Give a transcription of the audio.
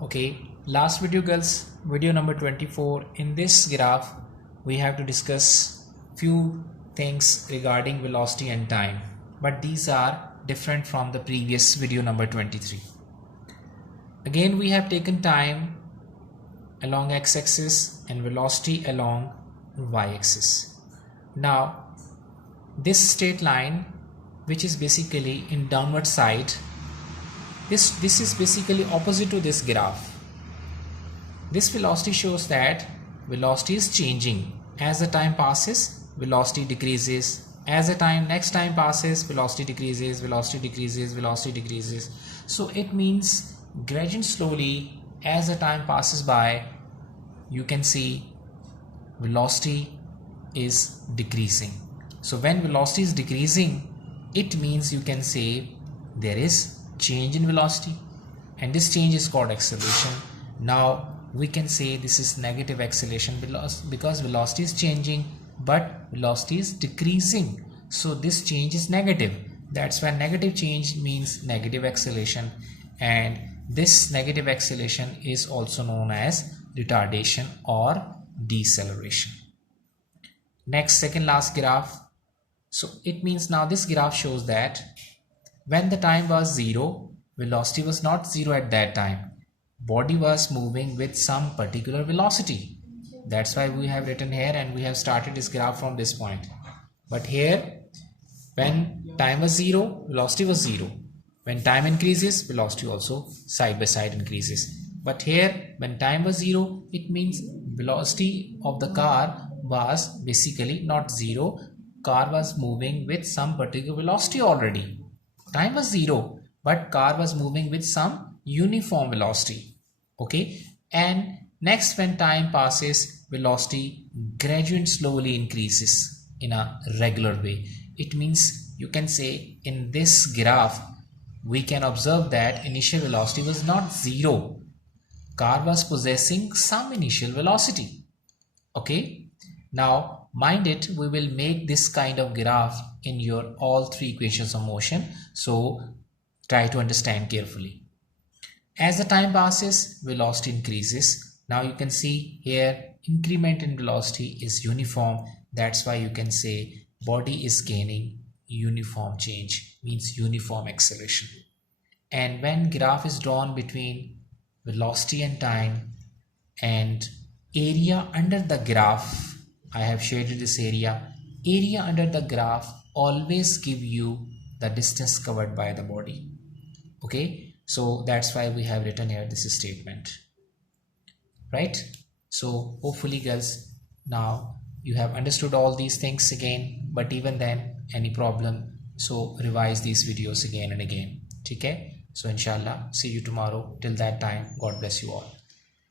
Okay, last video girls, video number 24. In this graph we have to discuss few things regarding velocity and time, but these are different from the previous video number 23. Again we have taken time along x-axis and velocity along y-axis. Now this straight line, which is basically in downward side, this is basically opposite to this graph. This velocity shows that velocity is changing. As the time passes, velocity decreases. As the next time passes, velocity decreases, velocity decreases, velocity decreases. So it means gradually, slowly, as the time passes by, you can see velocity is decreasing. So when velocity is decreasing, it means you can say there is change in velocity, and this change is called acceleration. Now we can say this is negative acceleration because velocity is changing but velocity is decreasing, so this change is negative. That's why negative change means negative acceleration, and this negative acceleration is also known as retardation or deceleration. Next, second last graph. So it means now this graph shows that when the time was 0, velocity was not 0 at that time. Body was moving with some particular velocity. That's why we have written here and we have started this graph from this point. But here, when time was 0, velocity was 0. When time increases, velocity also side by side increases. But here, when time was 0, it means velocity of the car was basically not 0. Car was moving with some particular velocity already. Time was 0, but car was moving with some uniform velocity. Okay, and next, when time passes, velocity gradually and slowly increases in a regular way. It means you can say in this graph we can observe that initial velocity was not 0. Car was possessing some initial velocity. Okay, now mind it, we will make this kind of graph in your all three equations of motion, so try to understand carefully. As the time passes, velocity increases. Now you can see here increment in velocity is uniform. That's why you can say body is gaining uniform change, means uniform acceleration. And when graph is drawn between velocity and time and area under the graph, I have shaded this area under the graph always give you the distance covered by the body. Okay, so that's why we have written here this statement, right? So hopefully girls, now you have understood all these things again, but even then any problem, so revise these videos again and again. Okay, so inshallah see you tomorrow. Till that time, God bless you all.